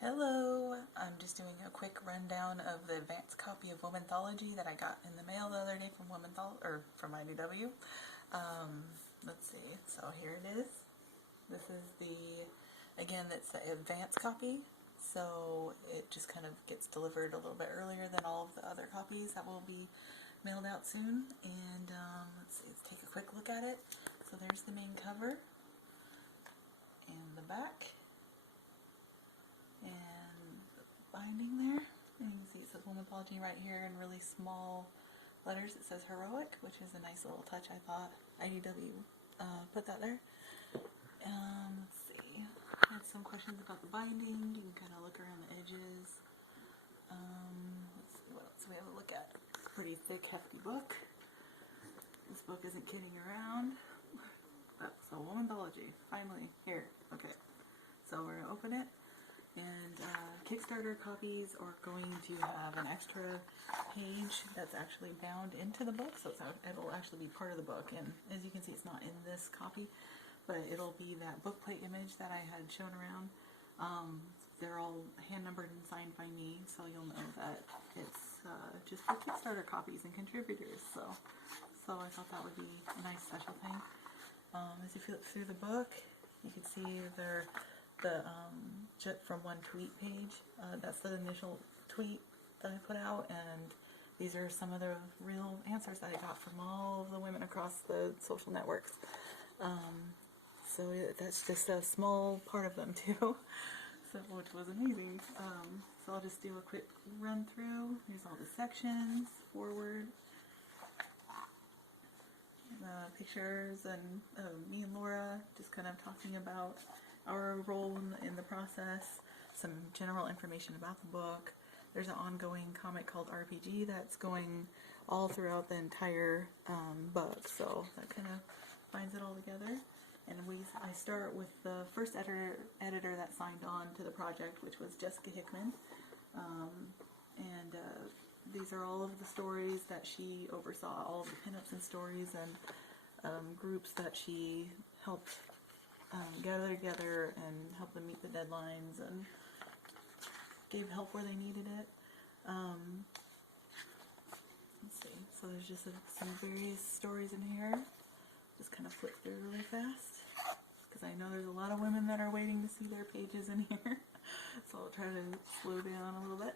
Hello, I'm just doing a quick rundown of the advanced copy of Womanthology that I got in the mail the other day from from IDW. Let's see, so here it is. This is again, it's the advanced copy, so it just kind of gets delivered a little bit earlier than all of the other copies that will be mailed out soon. And let's take a quick look at it. So there's the main cover and the back. And the binding there, and you can see it says Womanthology right here in really small letters. It says heroic, which is a nice little touch. I thought IDW put that there. Let's see, I had some questions about the binding. You can kind of look around the edges. Let's see what else we have a look at. It's a pretty thick, hefty book. This book isn't kidding around. So Womanthology, finally here. Okay, so we're gonna open it. And Kickstarter copies are going to have an extra page that's actually bound into the book, so it'll actually be part of the book. And as you can see, it's not in this copy, but it'll be that bookplate image that I had shown around. They're all hand numbered and signed by me, so you'll know that it's just for Kickstarter copies and contributors. So I thought that would be a nice special thing. As you flip through the book, you can see from one tweet page. That's the initial tweet that I put out, and these are some of the real answers that I got from all of the women across the social networks. So that's just a small part of them too, which was amazing. So I'll just do a quick run through. Here's all the sections, forward, pictures, and me and Laura just kind of talking about our role in the process, some general information about the book. There's an ongoing comic called RPG that's going all throughout the entire book, so that kind of binds it all together. And I start with the first editor that signed on to the project, which was Jess Hickman. These are all of the stories that she oversaw, all of the pinups and stories and groups that she helped gather together and help them meet the deadlines and gave help where they needed it. Let's see, so there's just some various stories in here. Just kind of flip through really fast, because I know there's a lot of women that are waiting to see their pages in here. So I'll try to slow down a little bit.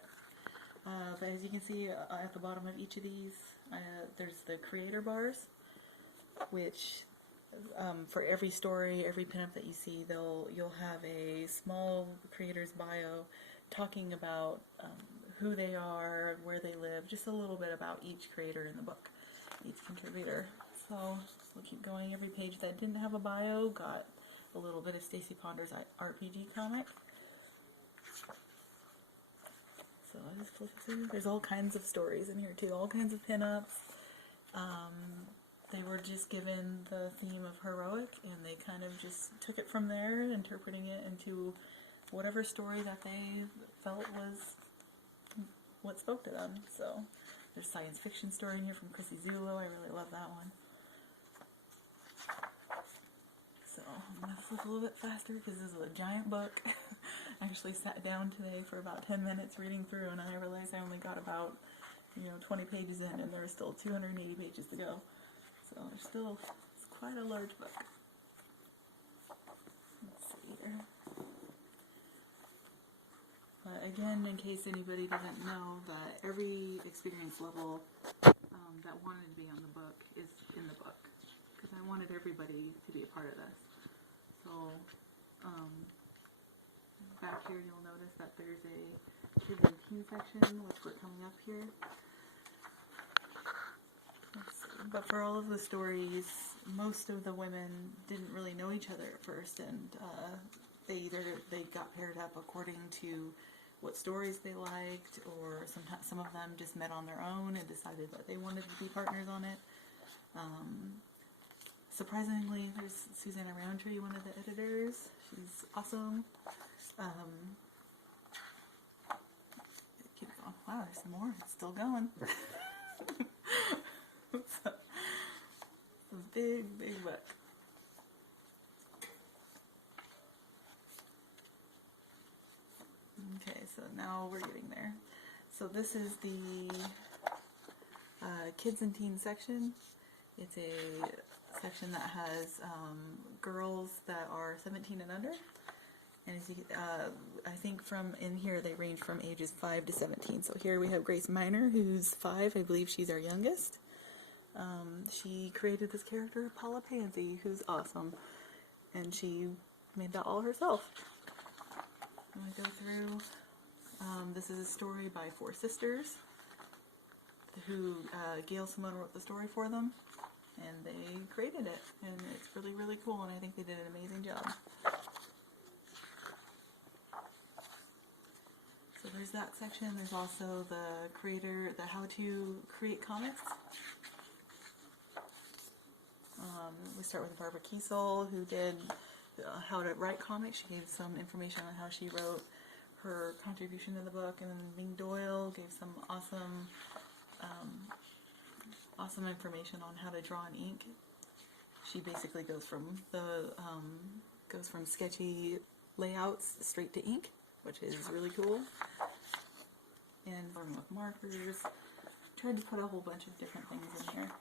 But as you can see at the bottom of each of these, there's the creator bars, which for every story, every pinup that you see, you'll have a small creator's bio talking about who they are, where they live, just a little bit about each creator in the book, each contributor. So we'll keep going. Every page that didn't have a bio got a little bit of Stacy Ponder's RPG comic. So I just flip through. There's all kinds of stories in here too, all kinds of pinups. They were just given the theme of heroic, and they kind of just took it from there, interpreting it into whatever story that they felt was what spoke to them. So there's a science fiction story in here from Chrissy Zulo. I really love that one. So I'm going to flip a little bit faster because this is a giant book. I actually sat down today for about 10 minutes reading through, and I realized I only got about 20 pages in, and there are still 280 pages to go. So it's quite a large book. Let's see here. But again, in case anybody doesn't know, that every experience level that wanted to be on the book is in the book, because I wanted everybody to be a part of this. So back here you'll notice that there's a kids and teen section, which we're coming up here. But for all of the stories, most of the women didn't really know each other at first, and they got paired up according to what stories they liked, or sometimes some of them just met on their own and decided that they wanted to be partners on it. Surprisingly, there's Susanna Roundtree, one of the editors. She's awesome. Keep going. Wow, there's some more. It's still going. It's a big, big book. Okay, so now we're getting there. So this is the kids and teens section. It's a section that has girls that are 17 and under. And as you, I think from in here they range from ages 5 to 17. So here we have Grace Minor, who's 5. I believe she's our youngest. She created this character, Paula Pansy, who's awesome. And she made that all herself. I'm going to go through. This is a story by 4 sisters who Gail Simone wrote the story for them. And they created it. And it's really, really cool. And I think they did an amazing job. So there's that section. There's also the creator, the how to create comics. We start with Barbara Kiesel, who did how to write comics. She gave some information on how she wrote her contribution to the book, and then Ming Doyle gave some awesome, awesome information on how to draw in ink. She basically goes from sketchy layouts straight to ink, which is really cool. And working with markers. Tried to put a whole bunch of different things in here.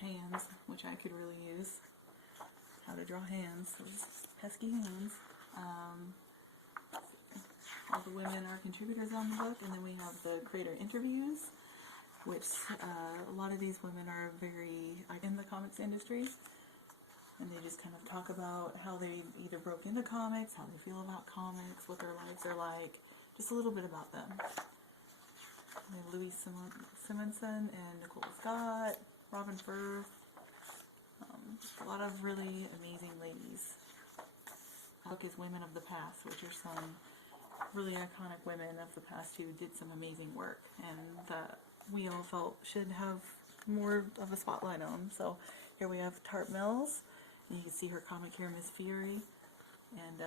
Hands, which I could really use. How to draw hands, those pesky hands. All the women are contributors on the book, and then we have the creator interviews, which a lot of these women are very in the comics industry. And they just kind of talk about how they either broke into comics, how they feel about comics, what their lives are like, just a little bit about them. We have Louise Simonson and Nicole Scott, Robin Firth, just a lot of really amazing ladies. The book is Women of the Past, which are some really iconic women of the past who did some amazing work, and that we all felt should have more of a spotlight on. So here we have Tart Mills. And you can see her comic here, Miss Fury, and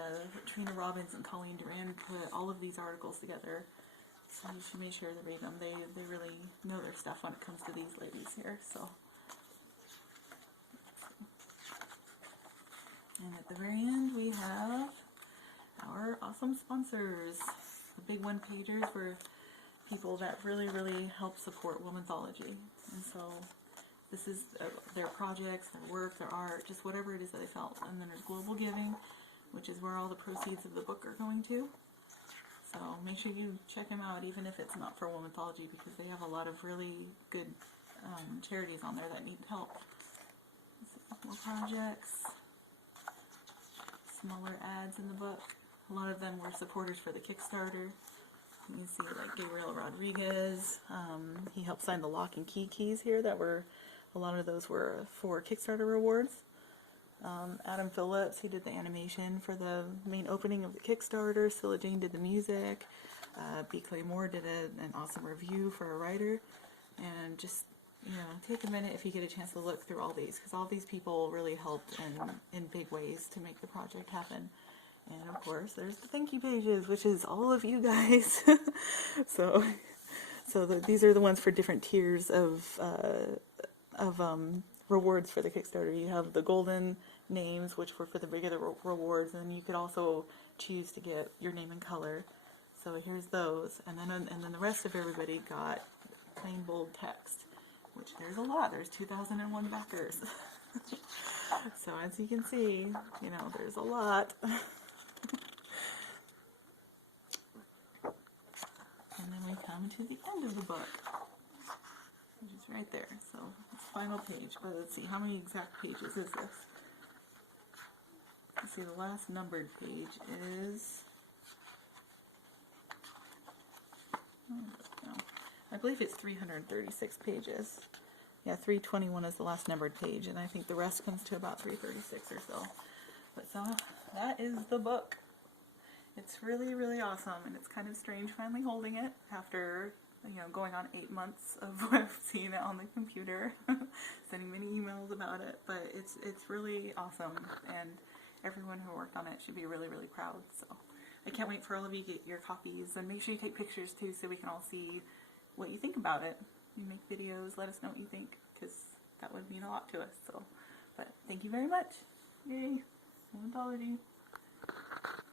Trina Robbins and Colleen Duran put all of these articles together, so you should make sure to read them. They really know their stuff when it comes to these ladies here. So, and at the very end we have our awesome sponsors. The big one-pagers were people that really, really help support Womanthology, and so this is their projects, their work, their art, just whatever it is that they felt. And then there's Global Giving, which is where all the proceeds of the book are going to. So make sure you check them out, even if it's not for Womanthology, because they have a lot of really good charities on there that need help. More projects, smaller ads in the book. A lot of them were supporters for the Kickstarter. You can see like Gabriel Rodriguez. He helped sign the lock and key keys here that were. A lot of those were for Kickstarter rewards. Adam Phillips, he did the animation for the main opening of the Kickstarter. Scylla Jane did the music. B. Clay Moore did an awesome review for a writer. And just, take a minute if you get a chance to look through all these, because all these people really helped in big ways to make the project happen. And of course, there's the thank you pages, which is all of you guys. So these are the ones for different tiers of rewards for the Kickstarter. You have the golden names, which were for the regular rewards, and you could also choose to get your name in color. So here's those, and then the rest of everybody got plain bold text, which there's a lot. There's 2001 backers. So as you can see, there's a lot. And then we come to the end of the book, which is right there. So it's final page. But let's see, how many exact pages is this? Let's see, the last numbered page is, I believe it's 336 pages. Yeah, 321 is the last numbered page, and I think the rest comes to about 336 or so. But so that is the book. It's really, really awesome, and it's kind of strange finally holding it after, going on 8 months of seeing it on the computer, sending many emails about it. But it's really awesome, and everyone who worked on it should be really, really proud. So I can't wait for all of you to get your copies, and make sure you take pictures too, so we can all see what you think about it. You make videos, let us know what you think, because that would mean a lot to us. So, but thank you very much. Yay, Anthology.